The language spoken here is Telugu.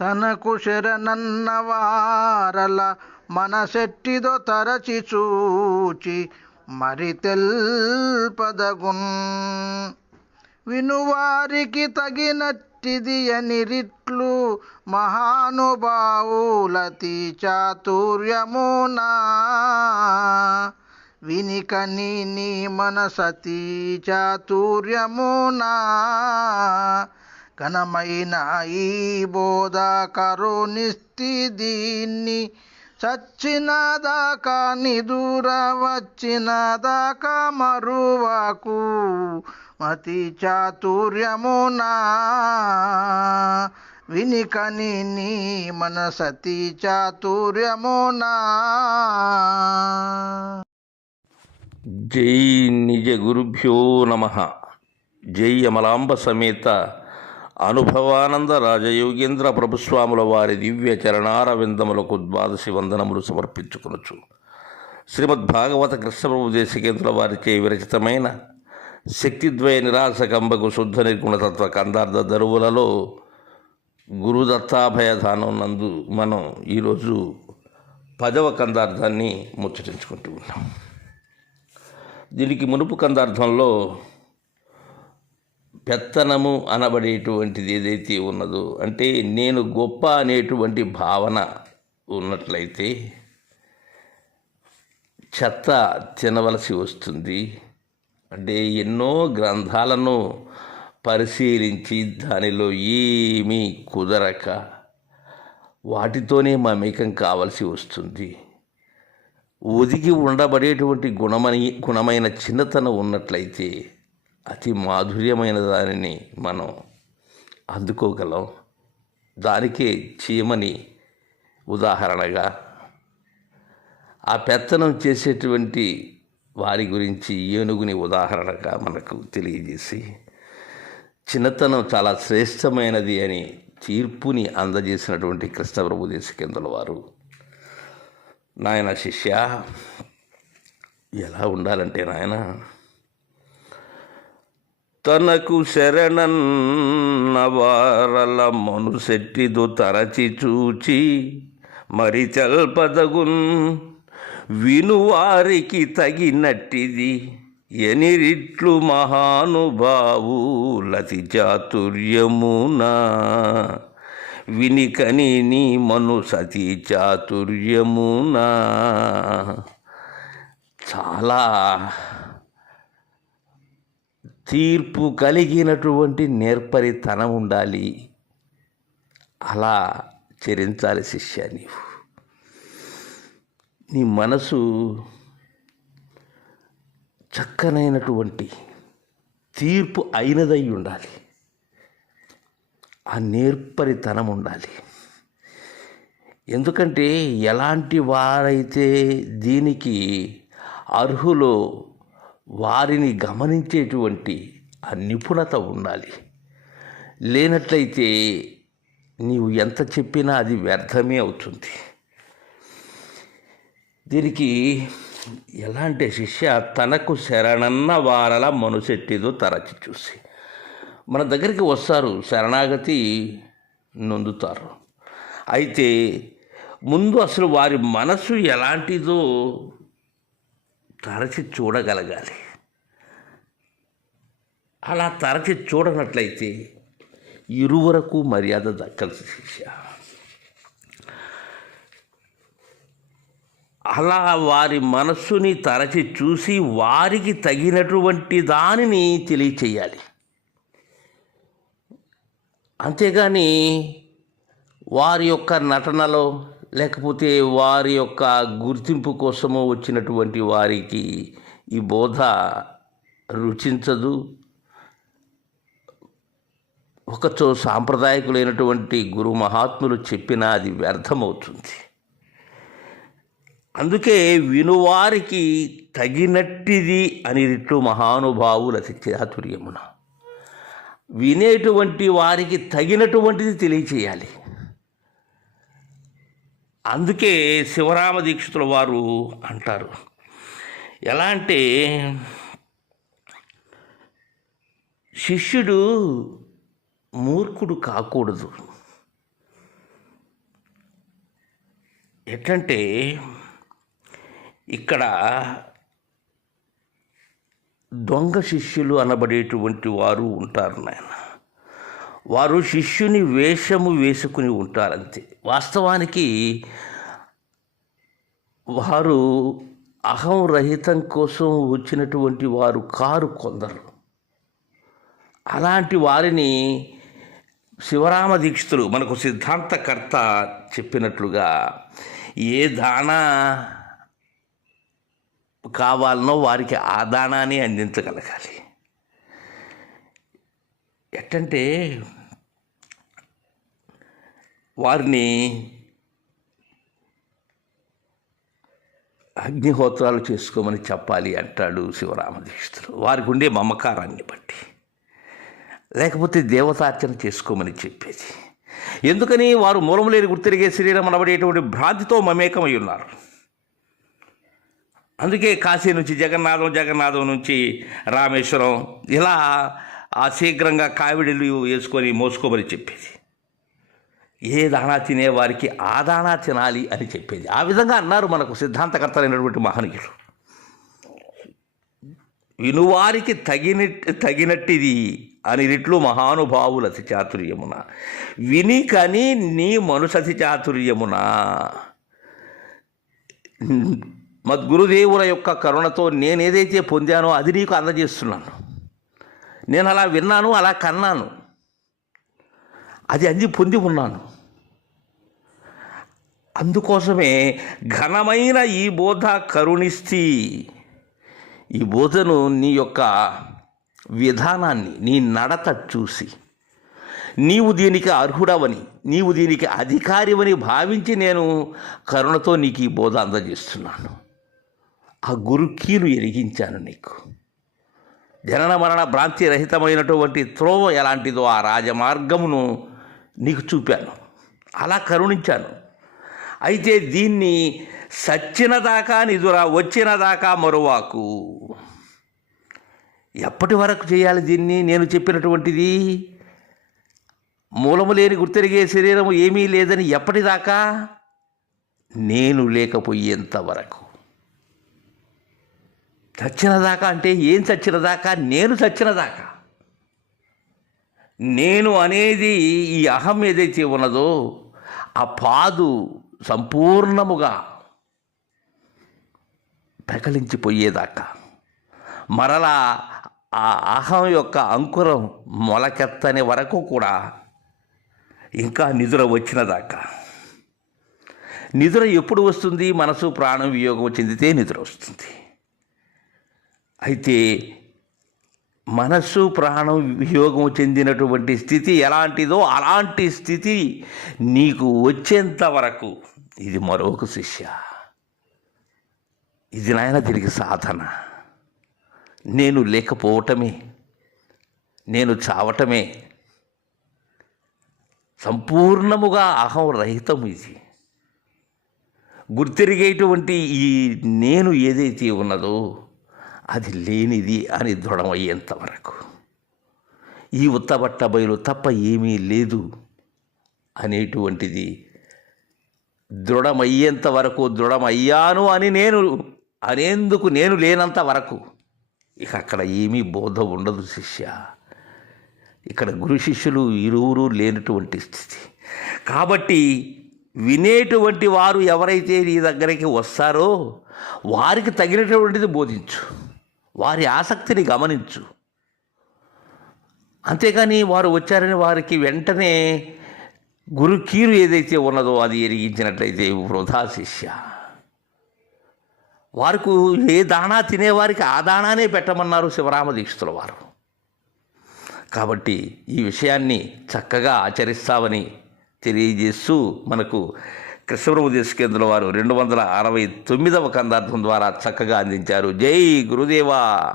తనకు శరణన్న వారల మనసెట్టిదో తరచి చూచి మరి తెల్పదగున్. వినువారికి తగినట్టిది అనిరిట్లు మహానుభావులతి చాతుర్యమునా వినికని నీ మనసతి చాతుర్యమునా ఘనమైన ఈ బోధ కరుణిస్తి దీన్ని చచ్చిన దాకా నిదూర వచ్చిన దాకా మరువకు మతి చాతుర్యమునా. వినికని నీ మనసతి చాతుర్యమునా. జై నిజ గురుభ్యో నమ. జై అమలాంబ సమేత అనుభవానంద రాజయోగేంద్ర ప్రభుస్వాముల వారి దివ్య చరణారవిందములకు ద్వాదశి వందనములు సమర్పించుకునొచ్చు శ్రీమద్ భాగవత కృష్ణప్రభు దేశికేంద్రుల వారిచే విరచితమైన శక్తిద్వయ నిరాశకంబకు శుద్ధ నిర్గుణతత్వ కందార్థ దరువులలో గురుదత్తాభయధానం నందు మనం ఈరోజు పదవ కందార్థాన్ని ముచ్చటించుకుంటూ ఉన్నాం. దీనికి మునుపు కందార్థంలో పెత్తనము అనబడేటువంటిది ఏదైతే ఉన్నదో అంటే నేను గొప్ప అనేటువంటి భావన ఉన్నట్లయితే చెత్త తినవలసి వస్తుంది. అంటే ఎన్నో గ్రంథాలను పరిశీలించి దానిలో ఏమీ కుదరక వాటితోనే మమేకం కావలసి వస్తుంది. ఒదిగి ఉండబడేటువంటి గుణమని గుణమైన చిన్నతనం ఉన్నట్లయితే అతి మాధుర్యమైన దానిని మనం అందుకోగలం. దానికే చీమని ఉదాహరణగా ఆ పెత్తనం చేసేటువంటి వారి గురించి ఏనుగుని ఉదాహరణగా మనకు తెలియజేసి చిన్నతనం చాలా శ్రేష్టమైనది అని తీర్పుని అందజేసినటువంటి కృష్ణప్రభు దేశకేంద్రుల వారు నాయన శిష్య ఎలా ఉండాలంటే నాయన తనకు శరణన్న వారల మనుసెట్టిదు తరచి చూచి మరి తెల్పదగున్ వినువారికి తగినట్టిది ఎనిరిట్లు మహానుభావులతి చాతుర్యమునా వినికని నీ మను సతీ చాతుర్యమునా. చాలా తీర్పు కలిగినటువంటి నేర్పరితనం ఉండాలి. అలా చరించాలి శిష్య నీవు. నీ మనసు చక్కనైనటువంటి తీర్పు అయినదై ఉండాలి. ఆ నేర్పరితనం ఉండాలి. ఎందుకంటే ఎలాంటి వారైతే దీనికి అర్హులో వారిని గమనించేటువంటి ఆ నిపుణత ఉండాలి. లేనట్లయితే నీవు ఎంత చెప్పినా అది వ్యర్థమే అవుతుంది. దీనికి ఎలా అంటే శిష్య తనకు శరణన్న వారల మనుసెట్టిదో తరచి చూసి. మన దగ్గరికి వస్తారు శరణాగతి నొందుతారు. అయితే ముందు అసలు వారి మనసు ఎలాంటిదో తరచి చూడగలగాలి. అలా తరచి చూడనట్లయితే ఇరువరకు మర్యాద దక్కదు శిక్ష. అలా వారి మనస్సుని తరచి చూసి వారికి తగినటువంటి దానిని తెలియచేయాలి. అంతేగాని వారి యొక్క నటనలో లేకపోతే వారి యొక్క గుర్తింపు కోసము వచ్చినటువంటి వారికి ఈ బోధ రుచించదు ఒకచో సాంప్రదాయకులైనటువంటి గురు మహాత్ములు చెప్పినా అది వ్యర్థమవుతుంది. అందుకే వినువారికి తగినట్టిది అనిరిట్లు మహానుభావుల చాతుర్యమున వినేటువంటి వారికి తగినటువంటిది తెలియచేయాలి. అందుకే శివరామ దీక్షితుల వారు అంటారు. ఎలా అంటే శిష్యుడు మూర్ఖుడు కాకూడదు. ఎట్లంటే ఇక్కడ దొంగ శిష్యులు అనబడేటువంటి వారు ఉంటారు నాయన. వారు శిష్యుని వేషము వేసుకుని ఉంటారంతే. వాస్తవానికి వారు అహం రహితం కోసం వచ్చినటువంటి వారు కారు కొందరు. అలాంటి వారిని శివరామ దీక్షితులు మనకు సిద్ధాంతకర్త చెప్పినట్లుగా ఏ దానా కావాలనో వారికి ఆ దానాన్ని అందించగలగాలి. ఎట్టంటే వారిని అగ్నిహోత్రాలు చేసుకోమని చెప్పాలి అంటాడు శివరామదీక్షితులు వారికి ఉండే మమకారాన్ని బట్టి. లేకపోతే దేవతార్చన చేసుకోమని చెప్పేది. ఎందుకని వారు మూలం లేని గుర్తిరిగే శరీరం అనబడేటువంటి భ్రాంతితో మమేకమై ఉన్నారు. అందుకే కాశీ నుంచి జగన్నాథం జగన్నాథం నుంచి రామేశ్వరం ఇలా ఆ శీఘ్రంగా కావిడిలు వేసుకొని మోసుకోమని చెప్పేది. ఏ దాణా తినేవారికి ఆ దాణా తినాలి అని చెప్పేది. ఆ విధంగా అన్నారు మనకు సిద్ధాంతకర్తలైనటువంటి మహనీయులు. వినువారికి తగిన తగినట్టిది అని రిట్లు మహానుభావుల చాతుర్యమున విని కని నీ మనుసతి చాతుర్యమున మద్గురుదేవుల యొక్క కరుణతో నేనేదైతే పొందానో అది నీకు అందజేస్తున్నాను. నేను అలా విన్నాను అలా కన్నాను. అది అంది పొంది ఉన్నాను. అందుకోసమే ఘనమైన ఈ బోధ కరుణిస్తి. ఈ బోధను నీ యొక్క విధానాన్ని నీ నడత చూసి. నీవు దీనికి అర్హుడవని నీవు దీనికి అధికారివని భావించి నేను కరుణతో నీకు ఈ బోధ అందజేస్తున్నాను. ఆ గురుకీలు ఎరిగించాను నీకు. జనన మరణ భ్రాంతి రహితమైనటువంటి త్రోవ ఎలాంటిదో ఆ రాజమార్గమును నీకు చూపాను. అలా కరుణించాను. అయితే దీన్ని సచ్చిన దాకా నిదురా వచ్చిన దాకా మరువాకు. ఎప్పటి వరకు చేయాలి దీన్ని? నేను చెప్పినటువంటిది మూలము లేని గుర్తెరిగే శరీరము ఏమీ లేదని ఎప్పటిదాకా? నేను లేకపోయేంత వరకు. చచ్చినదాకా అంటే ఏం చచ్చిన దాకా నేను చచ్చినదాకా. నేను అనేది ఈ అహం ఏదైతే ఉన్నదో ఆ పాదు సంపూర్ణముగా ప్రకలించిపోయేదాకా మరలా ఆ అహం యొక్క అంకురం మొలకెత్తని వరకు కూడా ఇంకా నిద్ర వచ్చిన దాకా నిద్ర ఎప్పుడు వస్తుంది? మనసు ప్రాణం వియోగం చెందితే నిద్ర వస్తుంది. అయితే మనస్సు ప్రాణం వియోగం చెందినటువంటి స్థితి ఎలాంటిదో అలాంటి స్థితి నీకు వచ్చేంత వరకు ఇది మరొక శిష్య. ఇది నాయన దీనికి సాధన. నేను లేకపోవటమే నేను చావటమే. సంపూర్ణముగా అహం రహితం ఇది. గుర్తిరిగేటువంటి ఈ నేను ఏదైతే ఉన్నదో అది లేనిది అని దృఢమయ్యేంత వరకు. ఈ ఉత్తబట్ట బయలు తప్ప ఏమీ లేదు అనేటువంటిది దృఢమయ్యేంత వరకు దృఢమయ్యాను అని నేను అనేందుకు నేను లేనంత వరకు ఇక అక్కడ ఏమీ బోధ ఉండదు శిష్య. ఇక్కడ గురు శిష్యులు ఇరువురు లేనటువంటి స్థితి. కాబట్టి వినేటువంటి వారు ఎవరైతే నీ దగ్గరికి వస్తారో వారికి తగినటువంటిది బోధించు. వారి ఆసక్తిని గమనించు. అంతేకాని వారు వచ్చారని వారికి వెంటనే గురు కీరు ఏదైతే ఉన్నదో అది ఎరిగించినట్లయితే వృధా శిష్య. వారికి ఏ దాణా తినేవారికి ఆ దాణానే పెట్టమన్నారు శివరామ దీక్షితుల వారు. కాబట్టి ఈ విషయాన్ని చక్కగా ఆచరిస్తామని తెలియజేస్తూ మనకు కృష్ణప్రభు కేంద్రం వారు రెండు వందల అరవై తొమ్మిదవ కందార్థం ద్వారా చక్కగా అందించారు. జై గురుదేవా!